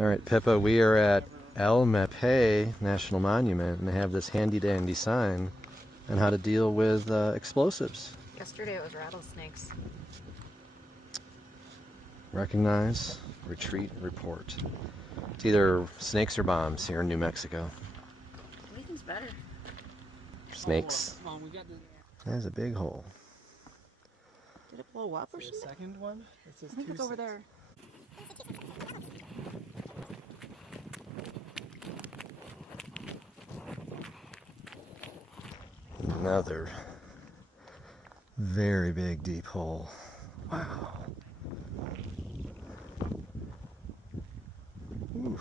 All right, Pippa, we are at Malpais National Monument, and they have this handy-dandy sign on how to deal with explosives. Yesterday it was rattlesnakes. Recognize, retreat, report. It's either snakes or bombs here in New Mexico. Anything's better. Snakes. Come on, we got the... There's a big hole. Did it blow up or The something? second one? It says I think it's over there. Another very big deep hole. Wow. Oof.